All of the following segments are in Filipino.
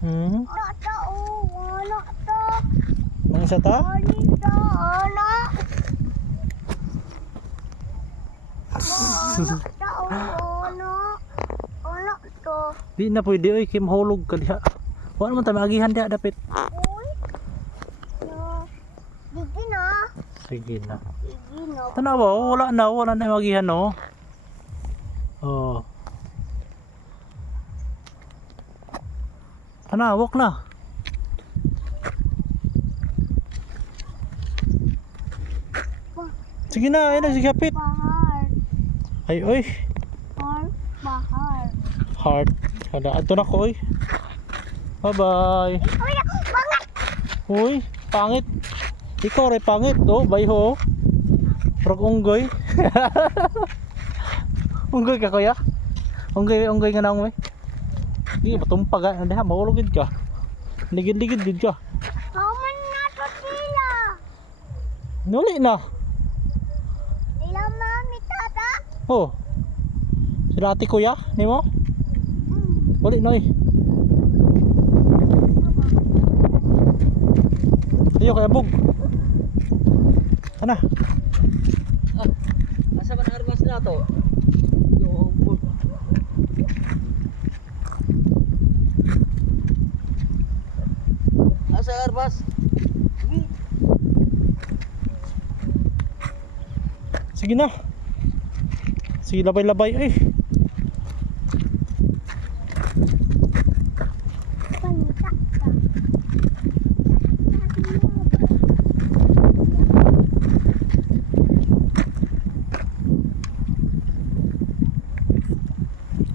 Hmm? Anak tao, anak to. Mang isa ta? Anita, anak. Anak tao, anak. Anak to. Di na pwede oy, kay mahulog ka diha. Wala man tayo maagihan diha dapit. Uy. No. Digi na. Sige na. Digi na. Tanawa, wala na magihan no. Oh. Tanawak na. Sige na, ayun na, sige kapit. Bahar. Ay, oy. Bahar. Heart. Kada, ato na ko, oy. Bye-bye. Uy, bangat. Uy, pangit. Ikaw rin pangit, oh, bayho. Rog unggoy. Unggoy ka kuya? Unggoy nga na unggoy. Di matumpag ah, hindi ha, mahulogid ka. Ligid-ligid din ka. Haman na to sila. Nuli na. Sila mami, tata. Oh. Sila ate kuya, ni mo? Uli na eh. Iyo kaya bug. Ana. Asa man armas na to? Yung bug. Asa armas? Sige na. Sige labay-labay eh. Panita.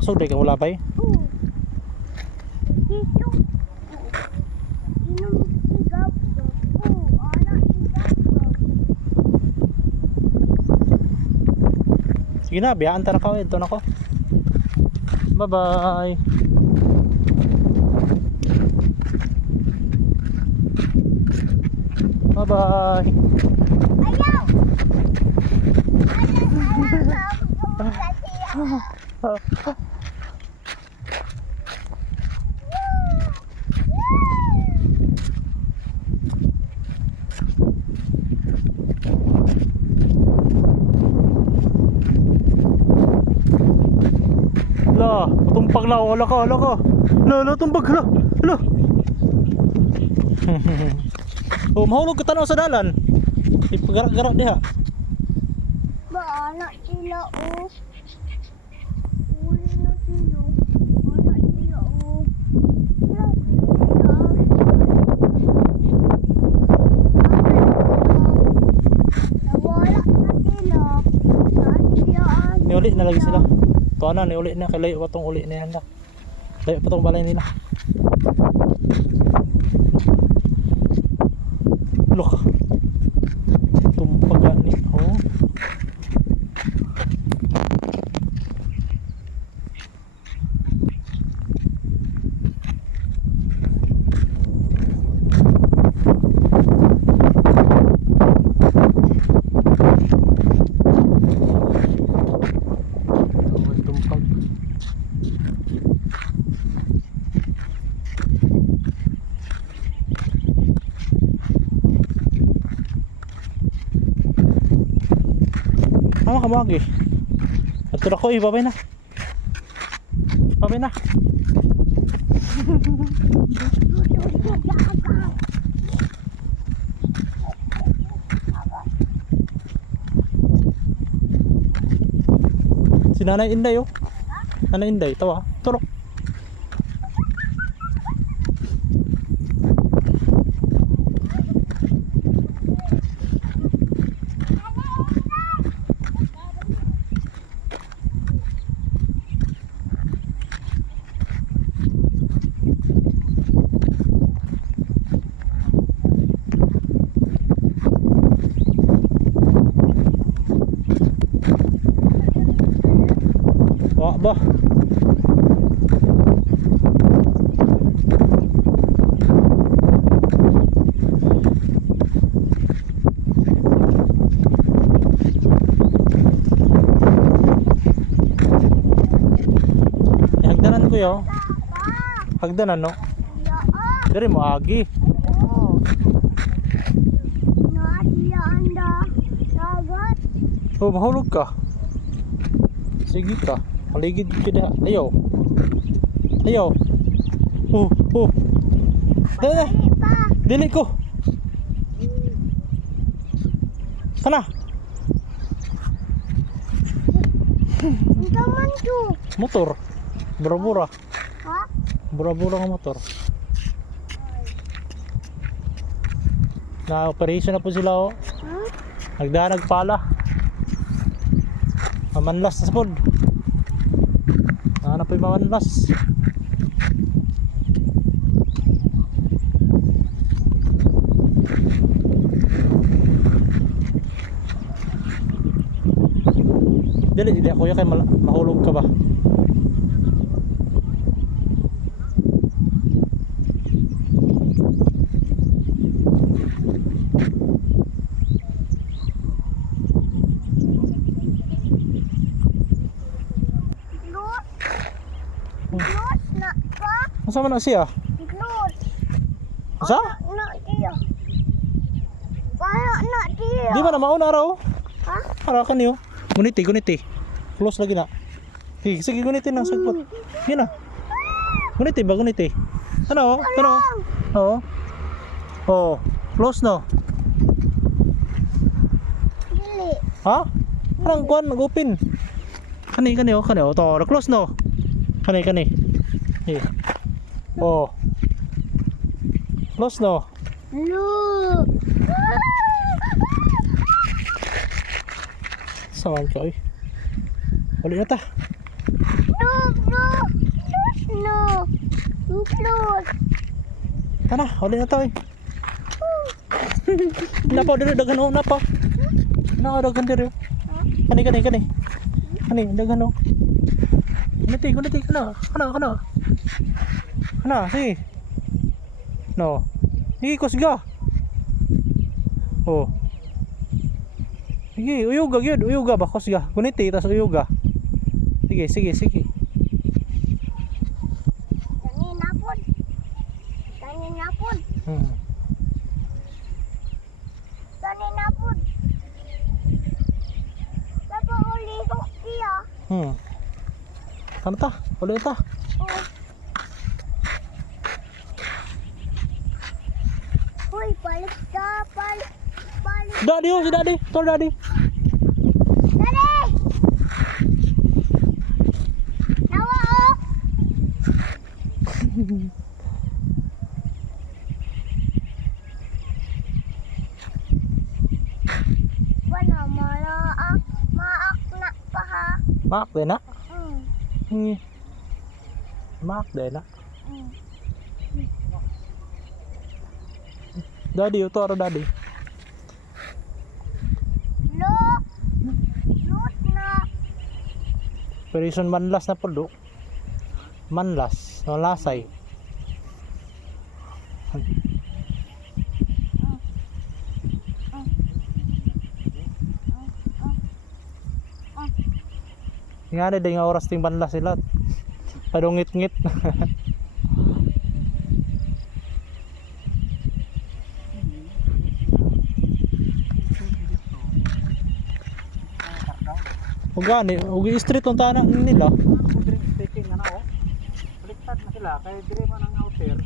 So day ka wala bay. Dito. Inom sigap to. Anak sigap to. Sige na, biyaan ta na ka, ito na ko. Bye-bye. Bye-bye. Ayaw! Ayaw! La, tumpag na, wala ka. La, tumpag, la. Oh, mahulog ka tanaw sa dalan. Di pagarak-garak diha. Ba, anak sila oh. Uli na sila. Anak sila oh. Sila nawala na sila. Saan sila? Niuli na lagi sila. Tuwa na, niuli na. Kalayo pa tong uli na yan na. Layo pa tong balay nila. Look. Tumpaga ni. Oh. Oh, tumpag. Ano ka magi? Ito na ko eh, babay na. Babay na. Si Nanay Inday oh. Nanay Inday, tawa. Turok. Wa ba? Hagdanan ko yo. Hagdanan no. Ya Dari mo agi. Oo. Nadia anda. Dagat. Oh, mahulog ka. Sige ka. Paligid ka na. Ayaw. Ayaw. Oh, oh. Dali, Dali pa. dili ko. Kana. Ang taman to. Motor. Bura-bura. Ha? Bura-bura nga motor. Na-operation na po sila oh. Hmm? Nagdaan nagpala. Mamanlas na spod. Hanap yung mamanlas. Dili, dili kuya kay mahulog ka ba? Glot. Glot na pa. Asa man na siya? Glot. Asa? Na dia. Para na dia. Di ba na mauna raw? Ha? Para ka niyo. Guniti, guniti. Close lagi na. Sige, sige guniti nang sagpot. Yan na. Guniti ba, guniti? Ano? Ano? Oo. Oh, close no. Dili. Ha? Anong kuan nag-open? Kani kani oh, kani oh. To, close no. Kani kani. Eh. Oh. Close no. Look. Sawan ka oy. Uli na ta. No, no. No. No close. Tana, uli na ta oy. Napa diri dagan oh, napa. Na dagan diri. Kani kani kani. Kani dagan oh. Guniti, guniti kana. Kana kana. Kana, sige. No. Sige, kusga. Oh. Sige, uyuga gyud, uyuga ba kusga. Guniti tas uyuga. Sige, sige, sige. Kanina pun. Kanina pun. Hmm. Kanina pun. Dapat uli ko dia. Ano ta? Uli ta. Oh. Hoy, balik ka, balik. Balik. Daddy oh, si daddy. Tol daddy. Dali! Nawa oh! Wala malaak. Maak na pa ha. Mak din na. Mm. Hmm. Mak din na. Mm. Daddy, ito ara daddy. Look! Look na. Operation manlas na po. Manlas, malasay. Nga na din nga oras ting manlas sila. Padungit-ngit. Ugani, ugi street ang tanan nila. Taking ano oh. Baliktad na sila kay dire man ang outer.